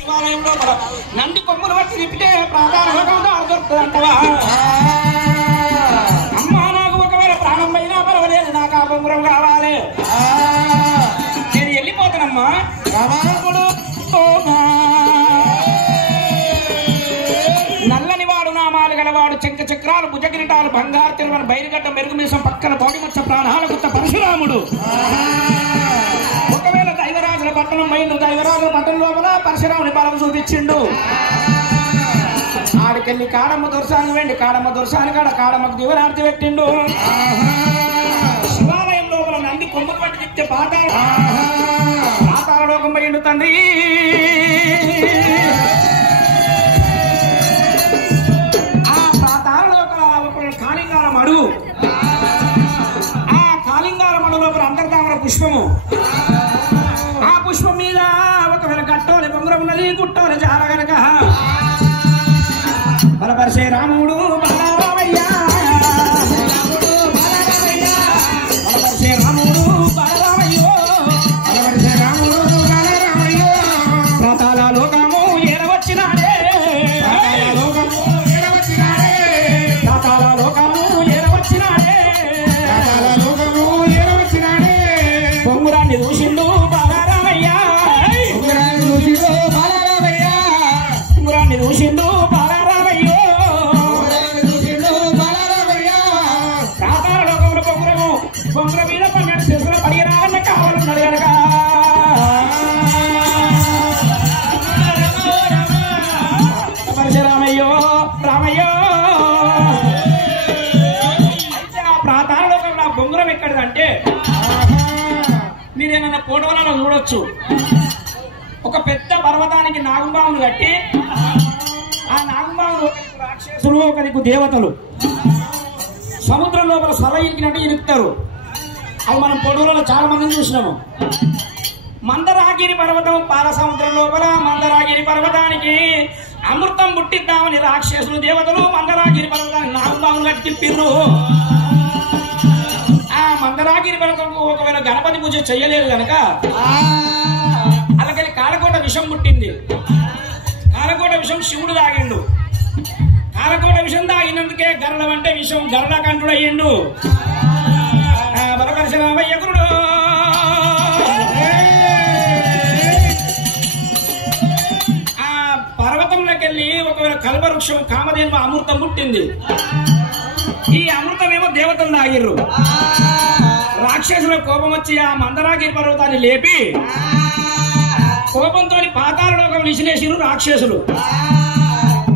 శివాలయంలో నంది కొమ్ములు వచ్చి తిప్పితే ప్రాధాన్యంగా దొరుకుతుందంటవా? అమ్మా నాకు ఒకవేళ ప్రాణం అయినా పర్వాలేదు, నాకు ఆ బొంగురం కావాలి, నేను వెళ్ళిపోతానమ్మా. నల్లని వాడు నామాలు గలవాడు చెంక చక్రాలు భుజగిరిటాలు బంగారు తిరుమల బైరుగడ్డ మెరుగు మీసం పక్కన తోడిమచ్చ ప్రాణాల గుత్త పరశురాముడు. ఒకవేళ దైవరాజుల పట్టణం పోయిండు, దైవరాజుల పట్టణం లోపల పరశురాముని బలం చూపించిండు. ఆడికెళ్ళి కాడమ్మ దొరసానికి వెండి, కాడమ్మ దొరసాని కాడ కాడమ్మకు దివరార్తి పెట్టిండు. శివాలయం లోపల నంది కొమ్ములు పట్టి తిప్పితే పాతాళ లోకం పోయిండు తండ్రి. ఆ పాతాళ లోపల కాళింగారం అడుగు, ఆ కాళింగారం అడుగు లోపల అంతర్ధామర పుష్పము, ఆ పుష్పం మీద ఒకవేళ కట్టోలి బొంగురం ఉన్నది, కుట్టోలి జార గనక బలపరిచే రాముడు బలరామయ్యా, బలపరిచే రాముడు బలరామయ్యో, బలపరిచే రాముడు బలరామయ్యో. పాతాళ లోకము ఏరవచ్చినాడే, పాతాళ లోకము ఏరవచ్చినాడే, బొంగురాన్ని చూసిండు బలరామయ్యా, బొంగురాన్ని చూసిండు బొంగుర మీద 12 శిరసుల పడిరాన్న కావాలన్నాడు కనుక పరశురామయ్యో రామయ్యో. అయితే ఆ ప్రాతాళ లోకంలో ఆ బొంగురం ఎక్కడిదంటే మీరేమన్నా ఫోటోలలో చూడొచ్చు. ఒక పెద్ద పర్వతానికి నాగుంబావును కట్టి ఆ నాగుంబావును రాక్షసులు ఒకరికి దేవతలు సముద్రం లోపల సర ఇరికినట్టు ఇరుకుతారు. అది మనం పొడవులలో చాలా మందిని చూసినాము. మందరాగిరి పర్వతం పాల సముద్రం లోపల మందరాగిరి పర్వతానికి అమృతం పుట్టిద్దామని రాక్షసులు దేవతలు మందరాగిరి పర్వతానికి నాగుంబావును కట్టి తిప్పిర్రు. ఆ మందరాగిరి పర్వతం ఒకవేళ గణపతి పూజ చెయ్యలేదు కనుక అలాగని కాలకోట విషం పుట్టింది. కాలకోట విషం శివుడు తాగిండు. కాలకోట విషం తాగినందుకే గరళం అంటే విషం గరళకంఠుడు అయ్యిండు. బలపరశురామయ్య గురుడు ఆ పర్వతంలోకి వెళ్ళి ఒకవేళ కల్పవృక్షం కామధేను అమృతం పుట్టింది. ఈ అమృతం ఏమో దేవతలు తాగిర్రు. రాక్షసుల కోపం వచ్చి ఆ మందరాగిరి పర్వతాన్ని లేపి కోపంతో పాతాళ లోకం విసిరేసిరు రాక్షసులు.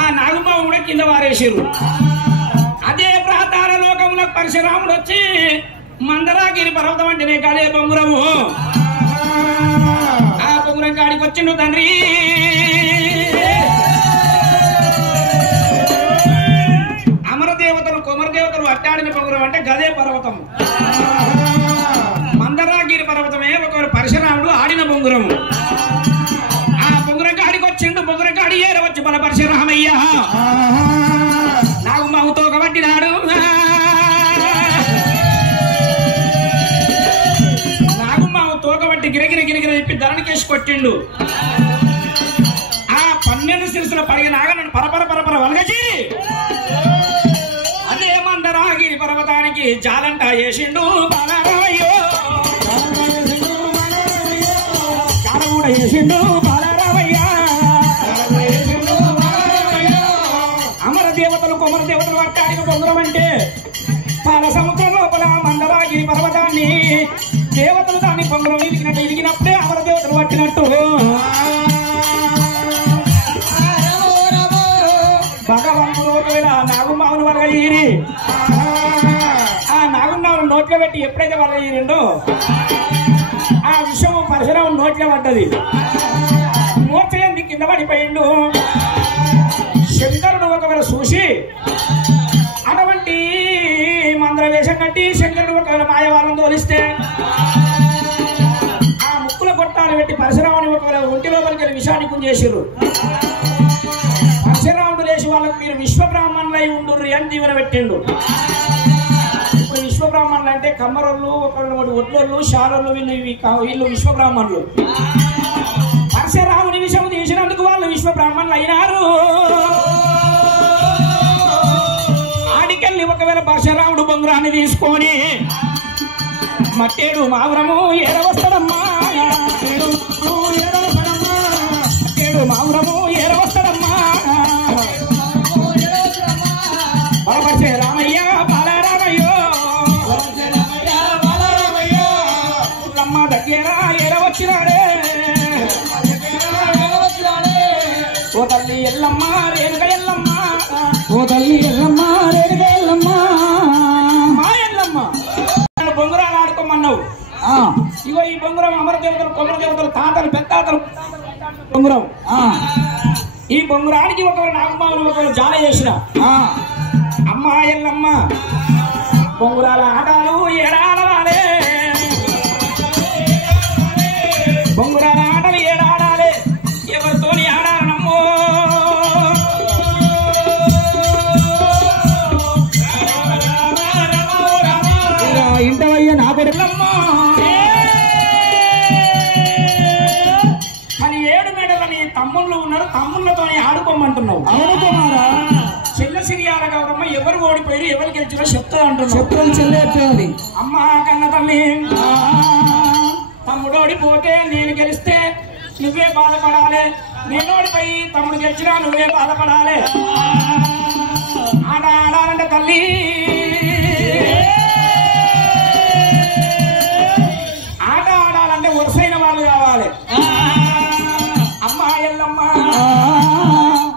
ఆ నాగుబావు కూడా కింద వారేసిరు. అదే పాతాళ లోకంలో పరశురాముడు వచ్చి మందరాగిరి పర్వతం అంటేనే కాదే బొంగురము. ఆ బొంగురం కాడికి వచ్చిండు తండ్రి. అమరదేవతలు కొమరదేవతలు అట్టాడిన బొంగురం అంటే గదే పర్వతం. మందరాగిరి పర్వతమే ఒకరు పరశురాముడు ఆడిన బొంగురము. ఆ బొంగురం కాడికి వచ్చిండు. బొంగురం కాడి ఏర వచ్చి బల పరశురామయ్య నాగుమావుతో కబట్టినాడు. గిరగిర గిరగిర చెప్పి ధరణికేసి కొట్టిండు. ఆ 12 శిరసుల పడిన నాగనన్ను పరపర పరపర వలగచి అదే మందరాగిరి పర్వతానికి జాలంట వేసిండు బాలరామయ్యో, జాల కూడా వేసిండు బాలరామయ్య. అమర దేవతలు కొమర దేవతలు అట్టాడిన బొంగురం అంటే పాల సముద్రం లోపల మందరాగిరి పర్వతాన్ని దేవతలు దాన్ని బొంగురం ఇరిగినట్టు ఇరిగినప్పుడే అమర దేవతలు పట్టినట్టు భగవంతుడు ఒకవేళ నాగుమావును వలగలిగిరి. ఆ నాగుమావును నోట్లో పెట్టి ఎప్పుడైతే వలగలిగిండో ఆ విషయం పరశురాముని నోట్లో పడ్డది. మోర్చయంది కింద పడిపోయిండు. శంకరుడు ఒకవేళ చూసి అటువంటి మంత్ర వేషం కట్టి శంకరుడు ఒకవేళ మాయవాళ్ళను తోలిస్తే ఆ ముక్కుల గొట్టాలు పెట్టి పరశురాముని ఒకవేళ ఒంటి లోపలికి వెళ్ళి విషాన్ని కుంజేసిర్రు. పరశురాముడు లేచి వాళ్ళకు మీరు విశ్వబ్రాహ్మణులై ఉండుర్రి అని దీవెన పెట్టిండు. ఇప్పుడు విశ్వబ్రాహ్మణులు అంటే కమ్మరోళ్ళు ఒకళ్ళు ఒడ్లోళ్ళు శాలోళ్ళు వీళ్ళు విశ్వబ్రాహ్మణులు. పరశురాముని విషయం తీసినందుకు విశ్వ బ్రాహ్మణులు అయినారు. ఆడికెళ్ళి ఒకవేళ పరశురాముడు బొంగురాన్ని తీసుకొని మట్టేడు మావురము ఏరవస్తాడమ్మా, మట్టేడు మావురము ఏరవస్తాడమ్మా. బలపరిచే రామయ్య బాలరామయ్యో అమ్మ దగ్గర ఏరవచ్చినాడే. ఓ తల్లి ఎల్లమ్మ రేణుక ఎల్లమ్మ, ఓ తల్లి ఎల్లమ్మ రేణుక ఎల్లమ్మ, మా ఎల్లమ్మ బొంగురాలు ఆడుకోమన్నావు. ఇగో ఈ బొంగురం అమర దేవతలు కొమర దేవతలు తాతలు పెద్దాతలు బొంగురం. ఈ బొంగురానికి ఒకరు నాగబాబులు ఒకరు జాల చేసిన అమ్మ ఎల్లమ్మ బొంగురాల ఆడాలు ఏడాడవాలే, బొంగురాల ఆటలు ఏడాడాలే, ఎవరితోని ఆడాలనమ్మో. ఇంటవయ్య నా కొడుకులమ్మా. కానీ 7 మేడలని తమ్ముళ్ళు ఉన్నారు, తమ్ముళ్ళతోని ఆడుకోమంటున్నావు. అవును కుమారా, చెల్ల సిరియాల గౌరమ్మ ఎవరు ఓడిపోయారు ఎవరు గెలిచినా చెప్తా అంటున్నావు. చెప్తాను చెల్లి. అమ్మ కన్న తల్లి తమ్ముడు ఓడిపోతే నేను గెలిస్తే నువ్వే బాధపడాలి, నేను ఓడిపోయి తమ్ముడు గెలిచినా నువ్వే బాధపడాలి. ఆట ఆడాలంటే తల్లి ఆట ఆడాలంటే వరుసైన వాళ్ళు కావాలి. అమ్మ ఎల్లమ్మ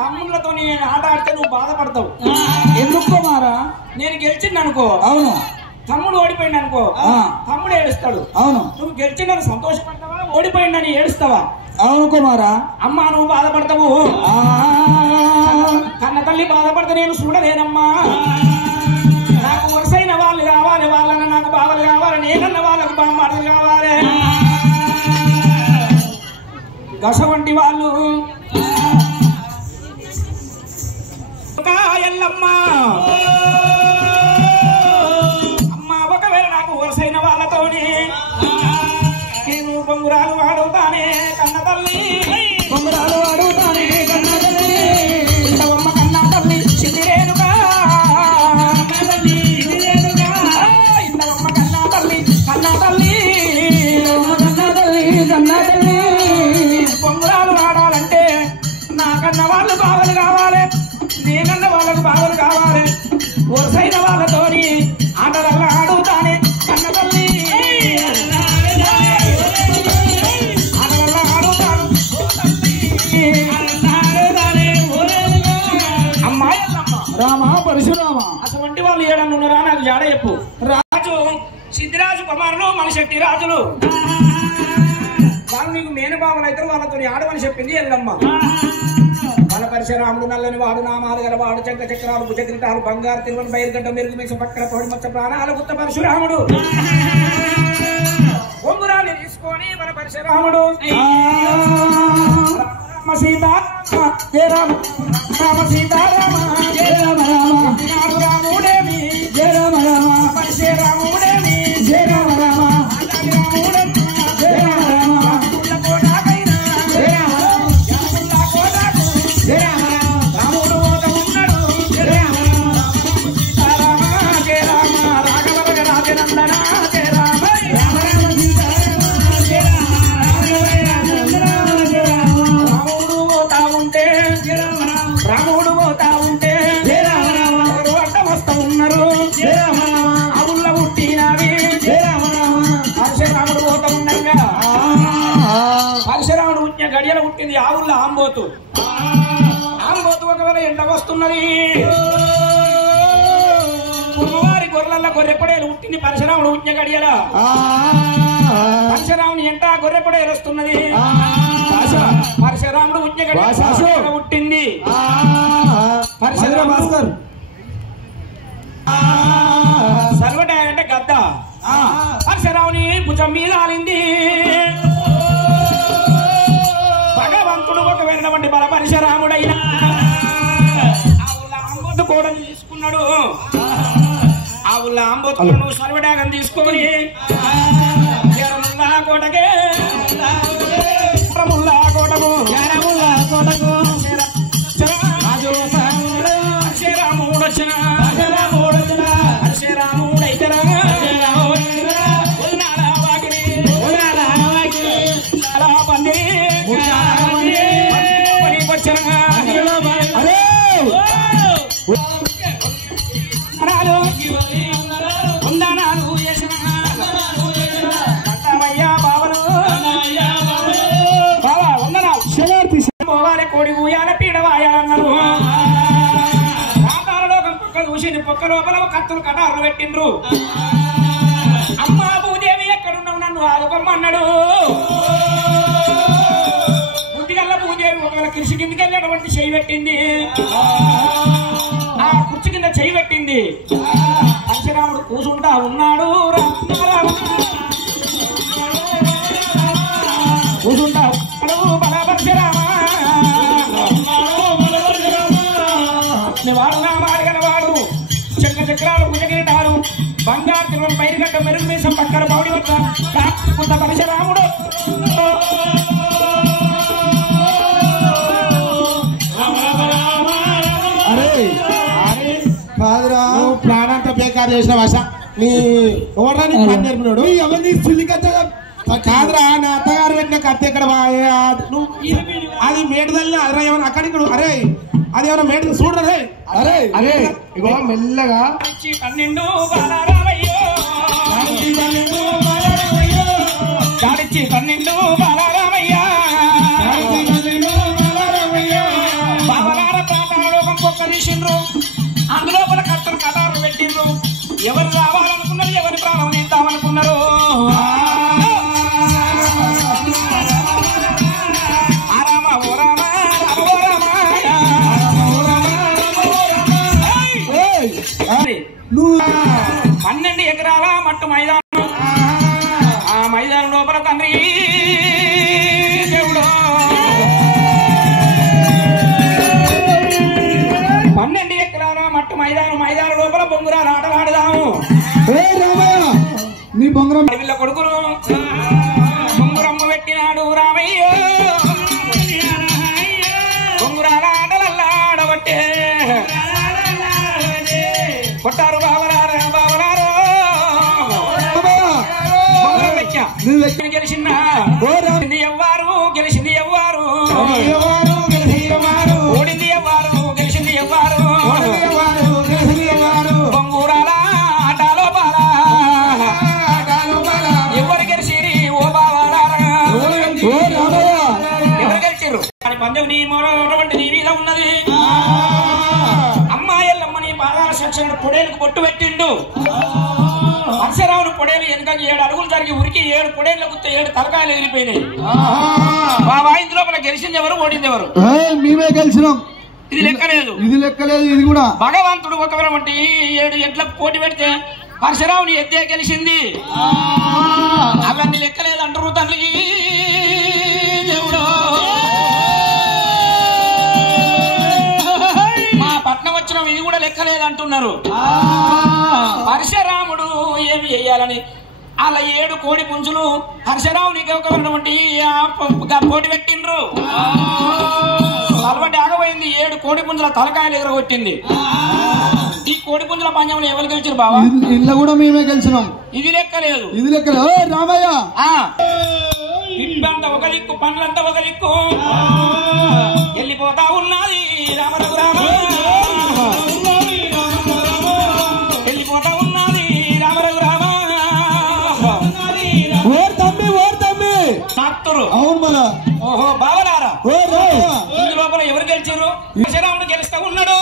తమ్ముళ్ళతో నేను ఆట ఆడితే నువ్వు బాధపడతావు. ఎందుకు కుమారా? నేను గెలిచింది అనుకో, అవును. తమ్ముడు ఓడిపోయింది అనుకో, తమ్ముడు ఏడుస్తాడు. అవును. నువ్వు గెలిచిందని సంతోషపడతావా, ఓడిపోయిందని ఏడుస్తావా? అవును కుమారా. అమ్మ నువ్వు బాధపడతావు, కన్న తల్లి బాధపడితే నేను చూడలేనమ్మా. నాకు వరుసైన వాళ్ళు కావాలి, వాళ్ళన్న నాకు బావలు కావాలి, నేనన్న వాళ్ళకు బామ్మలు కావాలి. దశ వంటి వాళ్ళు ఎల్లమ్మ అమ్మ ఒకవేళ నాకు వరుసైన వాళ్ళతోని నేను బొంగురాలు ఆడుతానే కన్న తల్లి, బొంగురాలు ఆడుతానే కన్న తల్లి, ఇంతవమ్మ కన్నా తల్లి చిదిరేనుగా, ఇంతవమ్మ కన్నా తల్లి కన్నా తల్లి, కన్న తల్లి. బొంగురాలు ఆడాలంటే నాకన్న వాళ్ళు బావలు కావాలి, నేనన్న వాళ్ళకు బావలు కావాలి. వరుసైన వాళ్ళతోని ఆటలల్లా ఆడుతానే కన్న తల్లి, ఆటలల్లా ఆడుతాను అమ్మాయిల్లమ్మ. రామ పరశురామ అటువంటి వాళ్ళు ఏడన్నా ఉన్నారా నాకు జాడ చెప్పు. రాజు సిద్ధిరాజు కుమారులు మనిషెట్టి రాజులు వాళ్ళు నీకు మేనబాబులు అయితే వాళ్ళతో ఆడమని చెప్పింది ఎల్లమ్మ. మన పరశురాముడు నల్లని వాడు, నామాలు గల వాడు, చక్ర చక్రాలు భుజగ్రిటాలు బంగారు తిరువని బయలుగడ్డ మెరుగు మీసం పక్కన పొడి మచ్చ ప్రాణాలు గుత్త పరశురాముడు బొంగురాన్ని తీసుకొని మన పరశురాముడు రామ సీతారామ జయ రామ, రామ సీతారామ జయ రామ రామ, రాముడేమి జయ రామ రామ, పరశురాముడేమి జయ రామ రామ, రాముడేమి జయ రామ రామ, కోటాకైనా జయ రామ రామ, కోటాకు జయ రామ రామ, రాముడు ఓట ఉన్నాడు జయ రామ రామ, సీతారామ జయ రామ, రాఘవ రాజనందన జయ రామ, రామ రామ సీతారామ జయ రామ, రామ జయ రామ, రాముడు పోతా ఉంటే రాముడు పోతా ఉంటే జయ రామ రామ, ఎవరు అడ్డం వస్తా ఉన్నారు, జయ రామ రామ, అవుళ్ళ పుట్టినవి జయ రామ రామ, పరశురాముడు పోతా ఉండగా పరశురాముడు పుట్టిన గడియలు పుట్టింది ఆవుళ్ళ ఆంబోతు. ఆంబోతు ఒకవేళ ఎండ వస్తున్నది, కుమ్మవారి గొర్రెల గొర్రెపడేలు పుట్టింది పరశురాముడు పుట్టిన గడియల. పరశురాముని ఎంట గొర్రెపడేలు వస్తున్నది, పరశురాముడు పుట్టిన గడియల పుట్టింది పరశురాముడు. భాస్కర్ సర్వట అంటే గద్ద పరశురాముని భుజం మీద ఆలింది. భగవంతుడు ఒక వెళ్ళవంటి బల పరశురాముడైనా ఆవుల కోడని తీసుకున్నాడు. ఆవుల ఆంబోతులను సర్వడాగం తీసుకొని కోటకే కోటకు వచ్చారా అరే వందనాలు చేసిన బాబలు బాబా వందనాలు పోవాలి కోడి ఊయాల పీడ వాయాలన్నారు రాతారలోకం పక్క చూసింది పక్క లోపల కత్తులు కటారులు పెట్టిండ్రు అమ్మా భూదేవి ఎక్కడున్నావు నన్ను ఆదుకోమన్నాడు బుద్ధిగల్ల భూదేవి ఒకవేళ కృషి కిందకి వెళ్ళేటువంటి చెయ్యి పెట్టింది ఆ కుర్చీ కింద చెయ్యి పెట్టింది పరశురాముడు కూసుంటా ఉన్నాడు కూసుంటా బల పరశురామ వాడుగా మాడగలవాడు చక్రాలు భుజగిరిటారు బంగారు తిరుమల పైరుగడ్డ మెరుగు మీసం పక్కన పౌడి వద్ద కొంత పరశురాముడు కాదురా నువ్వు ప్రాణాంత బేకారు చేసిన భాష నీ ఎవరా నీ పని నేర్పినాడు ఎవరిని సుల్లి కథ కాదురా నా అత్తగారు పెట్టిన కత్తి ఎక్కడ నువ్వు అది మేటదల్ని అరే ఏమన్నా అక్కడికి అరే అది ఏమన్నా మేట చూడరే అరే అరే ఇగో మెల్లగా 12 బాలరామయ్య బాబలార ప్రాంతాలలోకం పొక్క తీసిండ్రు అందులోపల కట్టలు కటారులు పెట్టిండ్రు ఎవరు రావాలనుకున్నారు ఎవరి ప్రాణం తీద్దామనుకున్నారు రామ ఓ రామ రామ ఓ రామ 12 ఎకరాల మట్టు మైదానం ఆ మైదానం లోపల తండ్రి దేవుడు 12 ఎకరాల మట్టు మైదానం లోపల బొంగురాలు ఆటలు ఆడదాము నీ బొంగరం వీళ్ళ కొడుకులు బొంగురమ్మ పెట్టినాడు రామయ్య బొంగురాల ఆటలల్లా ఆడబట్టే కొట్టారు బావలారు గెలిచిందా గెలిచింది ఎవ్వారు ఓడింది ఎవ్వారు గెలిచింది ఎవ్వారు బొంగూరాల ఆటలో బాలా ఎవరు గెలిచిరి ఓ బావాలారా ఎవరు గెలిచిర్రు అని పందెం నీ మొరటువంటి నీ మీద ఉన్నది అమ్మాయిల్లమ్మ నీ పాదాల సెక్షన్ పొడేలకు పొట్టు పెట్టిండు పరశురాముడు పొడేలు వెనకకి 7 అడుగులు జరిగి ఉరికి 7 పొడేళ్ళ గుర్తు 7 తలకాయలు ఎగిరిపోయినాయి బాబా ఇంటి లోపల గెలిచింది ఎవరు ఓడింది ఎవరు మేమే గెలిచినాం ఇది లెక్కలేదు ఇది కూడా భగవంతుడు ఒకవేళ 7 ఎడ్లకు పోటీ పెడితే పరశురాముని ఎద్దే గెలిచింది అవన్నీ లెక్కలేదు అంటారు తండ్రి దేవుడు మా పట్నం వచ్చిన ఇది కూడా లెక్కలేదు అంటున్నారు పరశురాముడు ఏమి చెయ్యాలని అలా 7 కోడి పుంజులు పరశురామునికి ఒకటువంటి పోటీ పెట్టిండ్రు అలవాటి ఆగబోయింది 7 కోడి పుంజుల తలకాయలు ఎగరగొట్టింది ఈ కోడి పుంజుల పంజంలో ఎవరు గెలిచారు బాబా ఇల్లు కూడా మేమే గెలిచినాం ఇది లెక్కలేదు రామయ్య ఇల్లంతా ఒక దిక్కు పనులంతా ఒక దిక్కు వెళ్ళిపోతా ఉన్నది రామరఘు రామ వెళ్ళిపోతా ఉన్నది రామరఘు రామ అవును మన ఓహో బావలారా ఇందు లోపల ఎవరు గెలిచారు పరశురాముడు గెలుస్తా ఉన్నాడు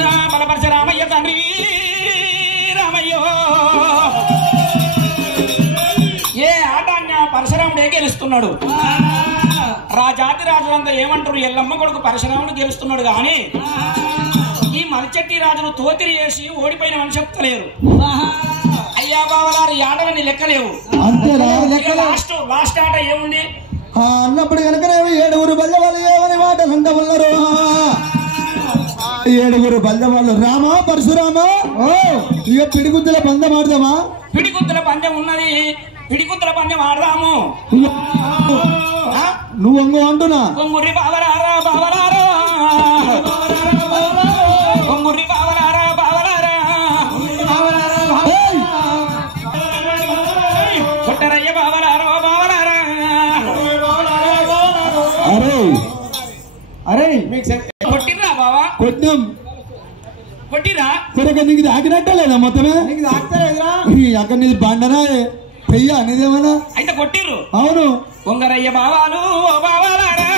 నా బలపరచ రామయ్య తండ్రి రామయ్యో ఏ ఆట పరశురాముడే గెలుస్తున్నాడు జాతి రాజులంతా ఏమంటారు ఎల్లమ్మ కొడుకు పరశురాముడు గెలుస్తున్నాడు గాని ఈ మలిచెట్టి రాజును తోతిరి చేసి ఓడిపోయిన చెప్తలేరు అయ్యా బావలారు ఈ ఆటలని లెక్కలేవు లాస్ట్ ఆట ఏముంది అన్నప్పుడు కనుక 7 బల్లెవాళ్ళు ఏమని మాటలు అంట ఉన్నారు 7 బల్లెవాళ్ళు రామ పరశురామ ఇక పిడిగుద్దుల పందెం ఆడదామా పిడిగుద్దుల పందెం ఉన్నది పిడిగుద్దుల పందెం ఆడదాము నువ్వు అంటున్నా కొంగురి బావలారా బావలారా కొంగురి బావలారా బావలారా కొట్టరయ్య బావలారా బావలారా అరే కొట్టిర్రా బావా కొట్టినాం కొట్టిరా సరే నీకు తాకినట్టే లేదా మొత్తమే నీకు తాకుతలేదురా అక్కడ నీది బండనా పెయ్య నీదేమన్నా అయితే కొట్టిర్రు అవును పొంగరయ్య బావాలు బావాలారా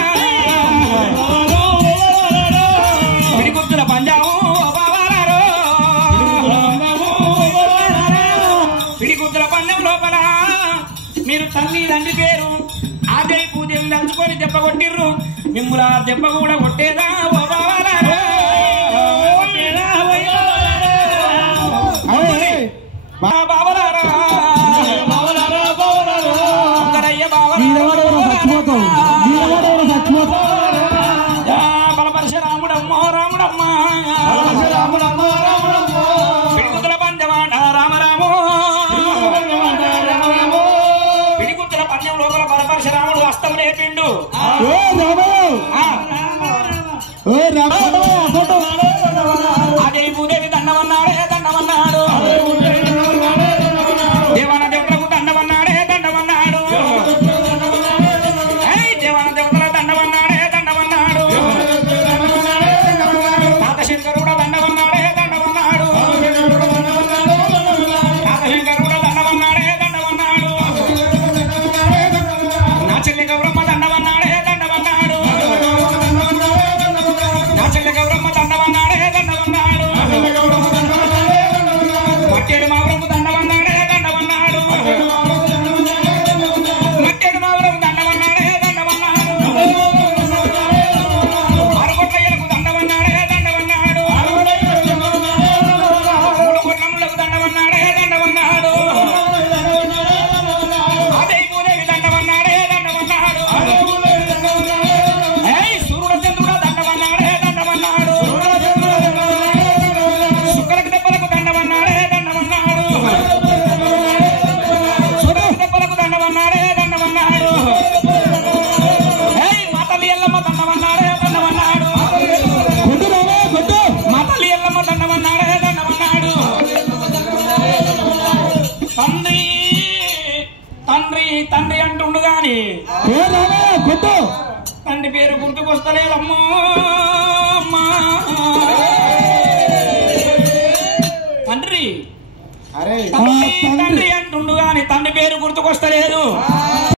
పిడిగుత్తుల పంజాము బావాలారో పిడిగుత్తుల పంజం లోపల మీరు తల్లి తండ్రి పేరు ఆదేవి పూజలు దంచుకొని దెబ్బ కొట్టిర్రు మిమ్ముల దెబ్బ కూడా కొట్టేదా ఓ బావాలారా బావలారా పొంగరయ్య బలపరశ రాముడమ్మో రాముడమ్మ పిడిగుత్తుల పంజమాట రామరాము పిడిగుత్తుల పంజం లోపల బలపరశ రాముడు హస్తం లేపిండు అదే భూదేవి దండమన్నాడే దండమన్నాడు దేవాన దేవతలకు దండమన్నాడే దండమన్నాడు దేవాన దేవతల దండమన్నాడే దండమన్నాడు తాత శంకరుడు దండమన్నాడే దండమన్నాడు తాత శంకరుడు దండమన్నాడే దండమన్నాడు నా చెల్లి గౌరమ్మ దండమన్నాడే దండమన్నాడు నా చెల్లి గౌరమ్మ దండమన్నాడే దండమన్నాడు మట్టేడు మావరము దండమన్నాడే దండమన్నాడు మట్టేడు మావరము దండమన్నాడే దండమన్నాడు ఆరుగొట్లయ్యలకు దండమన్నాడే దండమన్నాడు మూడు కొట్లములకు దండమన్నాడే దండమన్నాడు ఆదేవి భూదేవి దండమన్నాడే దండమన్నాడు సూర్యుడ చంద్రుడ దండమన్నాడే దండమన్నాడు సుక్కలకు దెబ్బలకు దండమన్నాడే దండమన్నాడు సుక్కలకు దెబ్బలకు దండమన్నాడే దండమన్నాడు మా తల్లి ఎల్లమ్మ దండమన్నాడే దండమన్నాడు మా తల్లి ఎల్లమ్మ దండమన్నాడే దండమన్నాడు తండ్రి తండ్రి తండ్రి అంటుండు గాని తండ్రి పేరు గుర్తుకొస్తలేదమ్మో అమ్మా. తండ్రి తండ్రి అంటుండు గాని తండ్రి పేరు గుర్తుకొస్తలేదు